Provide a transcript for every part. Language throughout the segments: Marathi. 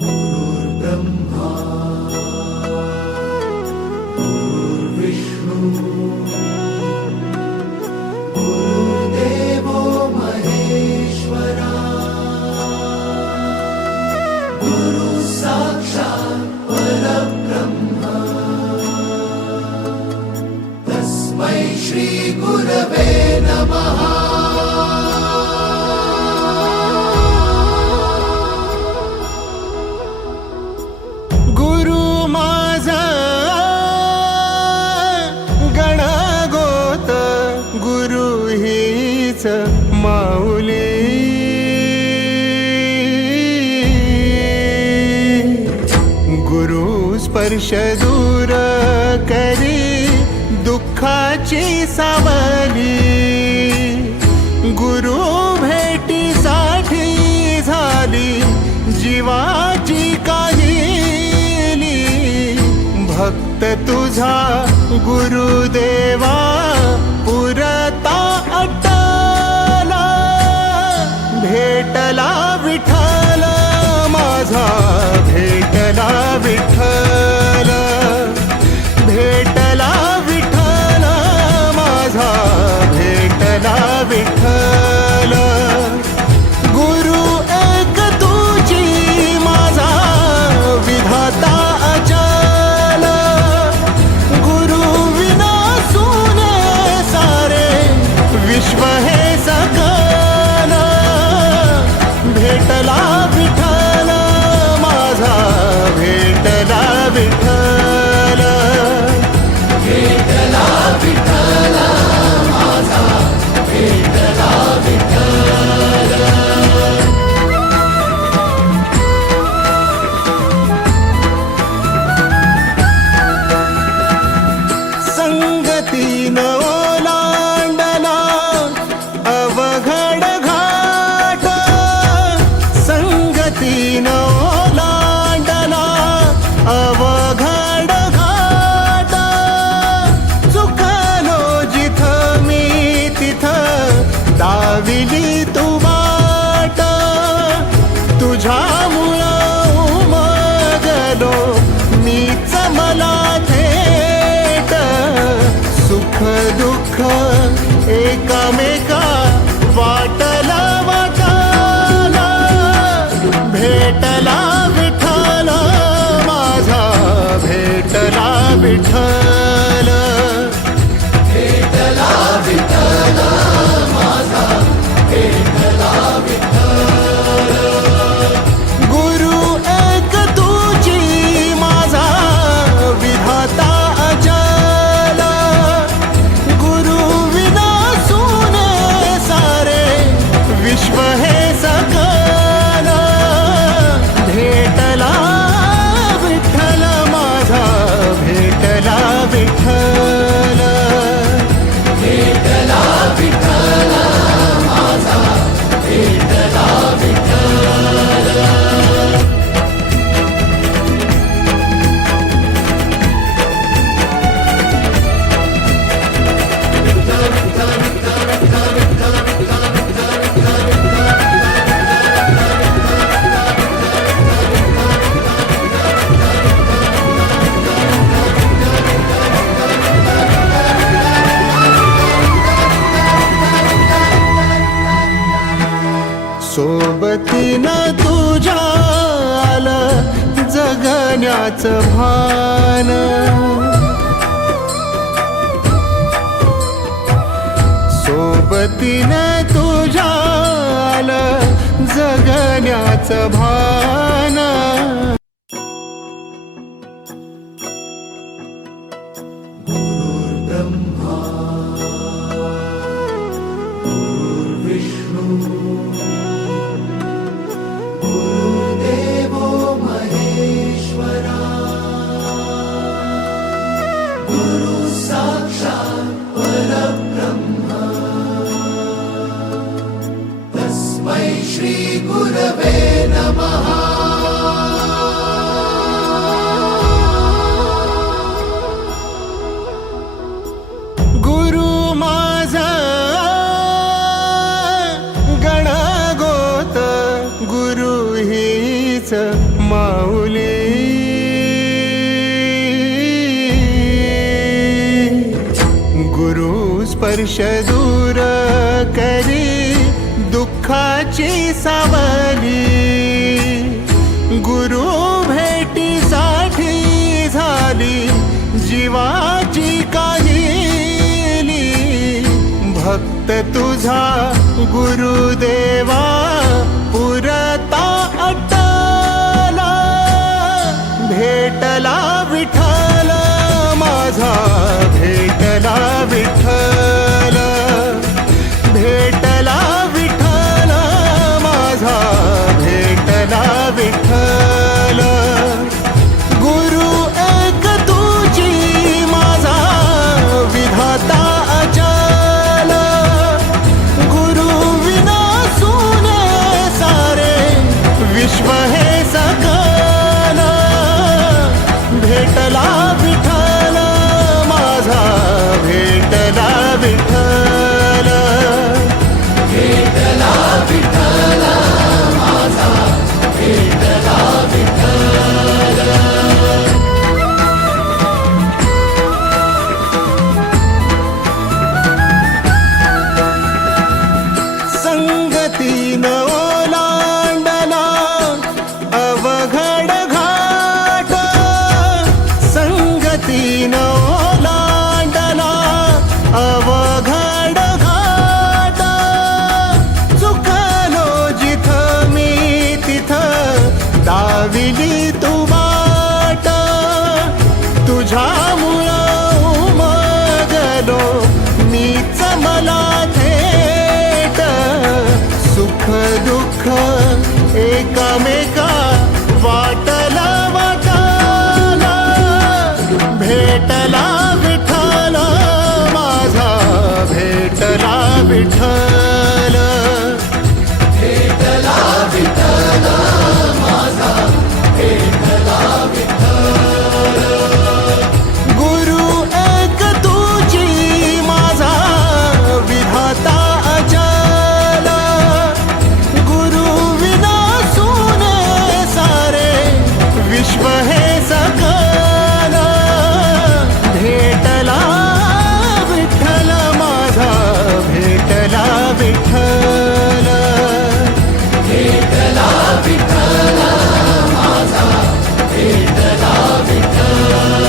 गुरुर्ब्रह्मा गुरुर्विष्णू गुरुर्देवो महेश्वरा गुरु साक्षात् परब्रह्म तस्मै श्री गुरवे नमः। माऊली गुरु स्पर्श दूर करी दुःखाची सावली, गुरु भेटीसाठी झाली जीवाची काहिली। भक्त तुझा गुरुदेवा पुरता भेटला विठ्ठल माझा, भेटला विठ्ठल, भेटला विठ्ठल माझा, भेटला विठ्ठल। गुरु एक तुझी माझा विधाता अचल, गुरु विना सुने सारे विश्व हे सकल। भेटला विठ्ठल माझा, भेटला विठ्ठल, भेटला विठ्ठल माझा, भेटला विठ्ठल। संगतीन ओलांडला अवघड घाट, संगतीन ओलांडला अवघड घाट। चुकलो जिथं मी तिथं दाविली तू वाट, तुझ्यामुळं उमगलो मीच मला थेट। सुख दुःख एकामेका वाटला वाटाला, भेटला विठ्ठल माझा, भेटला विठ्ठल, भेटला विठ्ठल माझा, भेटला विठ्ठल। गुरु एक तुझी माझा विधाता अचल, गुरु विना सुने सारे विश्व हे सकल। भेटला विठ्ठल माझा, भेटला विठ्ठल, भेटला विठ्ठल माझा, भेटला विठ्ठल। सोबतीनं तुझ्या आलं जगण्याचं भान, सोबतीनं तुझ्या आलं जगण्याचं भान। गुरुर्ब्रह्मा गुरुर्विष्णू गुरुर्देवो महेश्वरा गुरु साक्षात् परब्रह्म तस्मै श्री गुरवे नमः। गुरु माझा गणगोत गुरु हीच माऊली गुरु स्पर्श दूर करी दुःखाची सावली गुरु भेटीसाठी झाली जीवाची काहिली भक्त तुझा गुरुदेवा पुरता अटला भेटला विठ्ठल माझा भेटला विठ्ठल भेटला विठ्ठल माझा भेटला विठ्ठल गुरु एक तुझी माझा विधाता अचल गुरु विना सुने सारे विश्व हे सकल भेटला विठ्ठल माझा भेटला विठ्ठल भेटला विठ्ठल माझा भेटला विठ्ठल संगतीन ओलांडला अवघड घाट संगतीन ओलांडला अवघड घाट चुकलो जिथं मी तिथं दाविली तू वाट तुझ्यामुळं उमगलो मीच मला थेट सुख दुःख एकामेका वाटला वाटाला भेटला विठ्ठल माझा भेटला विठ्ठल भेटला विठ्ठल माझा भेटला विठ्ठल गुरु एक तुझी माझा विधाता अचल गुरु विना सुने सारे विश्व हे सकल भेटला विठ्ठल माझा भेटला विठ्ठल भेटला विठ्ठल माझा भेटला विठ्ठल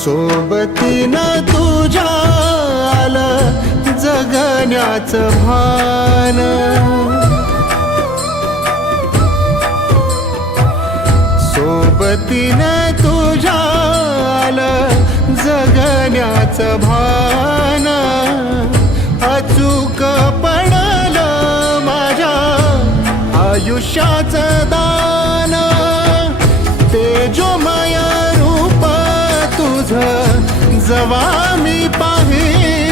सोबतीनं तुझ्या आलं जगण्याचं भान सोबतीनं तुझ्या आलं जगण्याचं भान अचूक पडलं माझ्या आयुष्याचं दान तेजोमय रूप तुझं जवा मी पाहिले